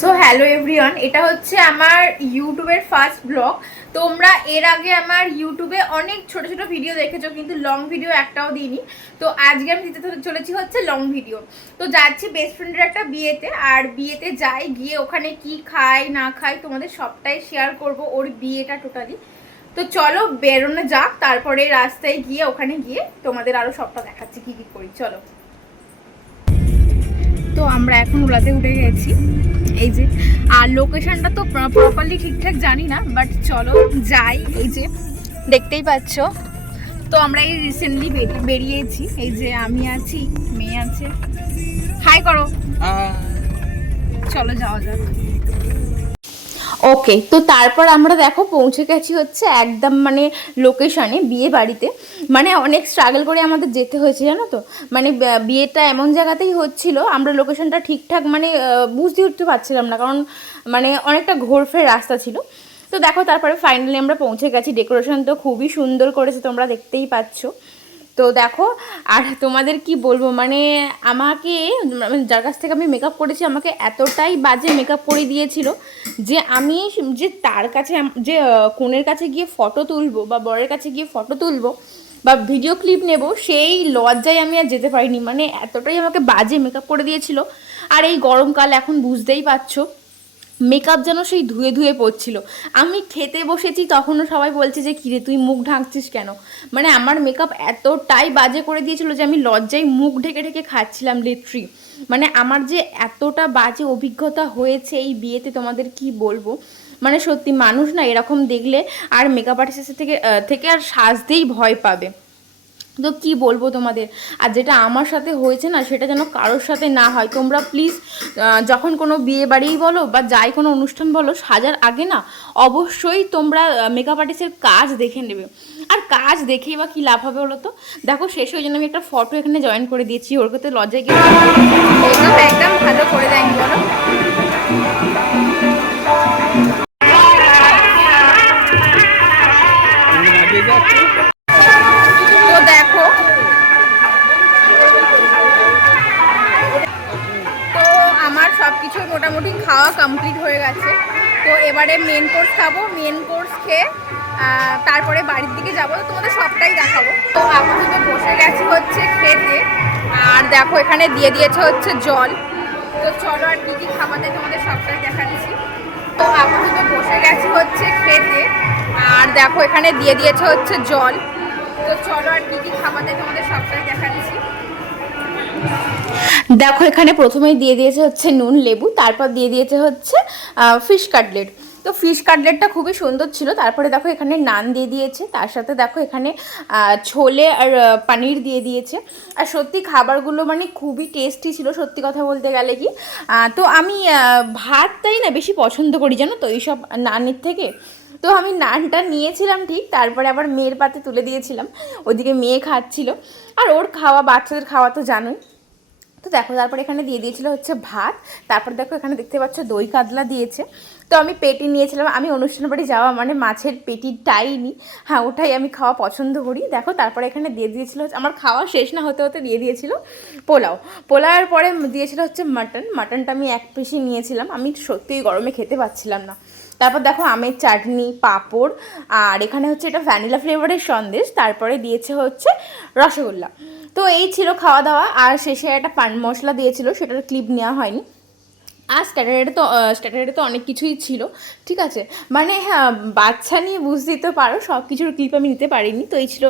So hello everyone, এটা হচ্ছে আমার ইউটিউবের ফার্স্ট ব্লগ। তোমরা এর আগে আমার ইউটিউবে অনেক ছোট ছোট ভিডিও দেখেছো, কিন্তু লং ভিডিও একটাও দিইনি। তো আজকে আমি দিতে চলেছি হচ্ছে লং ভিডিও। তো যাচ্ছি বেস্ট ফ্রেন্ডের একটা বিয়েতে, আর বিয়েতে যাই, গিয়ে ওখানে কি খাই না খাই তোমাদের সবটাই শেয়ার করব, ওর বিয়েটা টোটালি। তো চলো বেরোনো যাক, তারপরে রাস্তায় গিয়ে ওখানে গিয়ে তোমাদের আরও সবটা দেখাচ্ছি কি কি করি। চলো। তো আমরা এখন ওলাতে উঠে গেছি, এই যে। আর লোকেশনটা তো প্রপারলি ঠিকঠাক জানি না, বাট চলো যাই। এই যে দেখতেই পাচ্ছ, তো আমরা এই রিসেন্টলি বেরিয়েছি। এই যে আমি আছি, মেয়ে আছে, হাই করো। চলো যাওয়া যাক। ওকে, তো তারপর আমরা দেখো পৌঁছে গেছি হচ্ছে একদম মানে লোকেশানে, বিয়ে বাড়িতে। মানে অনেক স্ট্রাগল করে আমাদের যেতে হয়েছে, জানো তো। মানে বিয়েটা এমন জায়গাতেই হচ্ছিল, আমরা লোকেশনটা ঠিকঠাক মানে বুঝতে উঠতে পারছিলাম না, কারণ মানে অনেকটা ঘোরফের রাস্তা ছিল। তো দেখো তারপরে ফাইনালি আমরা পৌঁছে গেছি। ডেকোরেশন তো খুবই সুন্দর করেছে, তোমরা দেখতেই পাচ্ছ। তো দেখো, আর তোমাদের কি বলবো, মানে আমাকে যার কাছ থেকে আমি মেকআপ করেছি আমাকে এতটাই বাজে মেকআপ করে দিয়েছিল যে আমি যে তার কাছে যে কনের কাছে গিয়ে ফটো তুলবো বা বরের কাছে গিয়ে ফটো তুলবো বা ভিডিও ক্লিপ নেব, সেই লজ্জায় আমি আর যেতে পারিনি। মানে এতটাই আমাকে বাজে মেকআপ করে দিয়েছিল। আর এই গরমকাল, এখন বুঝতেই পারছো, মেকআপ যেন সেই ধুয়ে ধুয়ে পড়ছিল। আমি খেতে বসেছি তখনও সবাই বলছে যে কিরে তুই মুখ ঢাকছিস কেন। মানে আমার মেকআপ এতটাই বাজে করে দিয়েছিল যে আমি লজ্জায় মুখ ঢেকে ঢেকে খাচ্ছিলাম লিটারি। মানে আমার যে এতটা বাজে অভিজ্ঞতা হয়েছে এই বিয়েতে, তোমাদের কি বলবো। মানে সত্যি মানুষ না এরকম দেখলে আর মেকআপ আর্টিস্টের থেকে থেকে আর সাজতেই ভয় পাবে। তো কি বলবো তোমাদের। আর যেটা আমার সাথে হয়েছে না, সেটা যেন কারোর সাথে না হয়। তোমরা প্লিজ যখন কোনো বিয়ে বাড়িই বলো বা যাই কোনো অনুষ্ঠান বলো, সাজার আগে না অবশ্যই তোমরা মেকআপ আর্টিস্টের কাজ দেখে নেবে। আর কাজ দেখেই বা কী লাভ হবে বলো তো। দেখো শেষ হয়ে জন্য আমি একটা ফটো এখানে জয়েন করে দিয়েছি, ওর কাছে লজ্জায় গিয়ে মেকআপ একদম ভালো করে দেয়নি বলো। তো দেখো, তো আমার সব কিছুই মোটামুটি খাওয়া কমপ্লিট হয়ে গেছে। তো এবারে মেন কোর্স খাবো, মেন কোর্স খেয়ে তারপরে বাড়ির দিকে যাবো, তোমাদের সবটাই দেখাবো। তো আপাতত বসে গেছি হচ্ছে খেতে, আর দেখো এখানে দিয়ে দিয়েছে হচ্ছে জল। তো চলো আর কী কী খাওয়াতে তোমাদের সবটাই দেখাচ্ছি। তো আপাতত বসে গেছি হচ্ছে খেতে, আর দেখো এখানে দিয়ে দিয়েছে হচ্ছে জল। তো চলো আর কী কী খাওয়াতে তোমাদের সবটাই দেখাচ্ছি। দেখো এখানে প্রথমেই দিয়ে দিয়েছে হচ্ছে নুন লেবু, তারপর দিয়ে দিয়েছে হচ্ছে ফিশ কাটলেট। তো ফিশ কাটলেটটা খুবই সুন্দর ছিল। তারপরে দেখো এখানে নান দিয়ে দিয়েছে, তার সাথে দেখো এখানে ছোলে আর পনির দিয়ে দিয়েছে। আর সত্যি খাবারগুলো মানে খুবই টেস্টি ছিল, সত্যি কথা বলতে গেলে কি। তো আমি ভাতটাই না বেশি পছন্দ করি, জানো তো, এইসব নানের থেকে। তো আমি নানটা নিয়েছিলাম ঠিক, তারপরে আবার মেয়ের পাতে তুলে দিয়েছিলাম, ওদিকে মেয়ে খাচ্ছিল। আর ওর খাওয়া, বাচ্চাদের খাওয়া তো জানোই। তো দেখো তারপরে এখানে দিয়ে দিয়েছিল হচ্ছে ভাত। তারপর দেখো এখানে দেখতে পাচ্ছ দই কাতলা দিয়েছে। তো আমি পেটি নিয়েছিলাম, আমি অনুষ্ঠান বাড়ি যাওয়া মানে মাছের পেটিটাই নিই। হ্যাঁ, ওটাই আমি খাওয়া পছন্দ করি। দেখো তারপরে এখানে দিয়ে দিয়েছিল, আমার খাওয়া শেষ না হতে হতে দিয়ে দিয়েছিল পোলাও। পোলাওয়ের পরে দিয়েছিল হচ্ছে মাটনটা আমি এক পিসই নিয়েছিলাম, আমি সত্যিই গরমে খেতে পাচ্ছিলাম না। তারপর দেখো আমের চাটনি, পাঁপড়, আর এখানে হচ্ছে এটা ভ্যানিলা ফ্লেভারের সন্দেশ। তারপরে দিয়েছে হচ্ছে রসগোল্লা। তো এই ছিল খাওয়া দাওয়া। আর শেষে একটা পান মশলা দিয়েছিল, সেটার ক্লিপ নেওয়া হয়নি। আর স্ট্যাটারে তো অনেক কিছুই ছিল, ঠিক আছে। মানে হ্যাঁ, বাচ্চা নিয়ে বুঝতেই তো পারো, সব কিছুর ক্লিপ আমি নিতে পারিনি। তো এই ছিল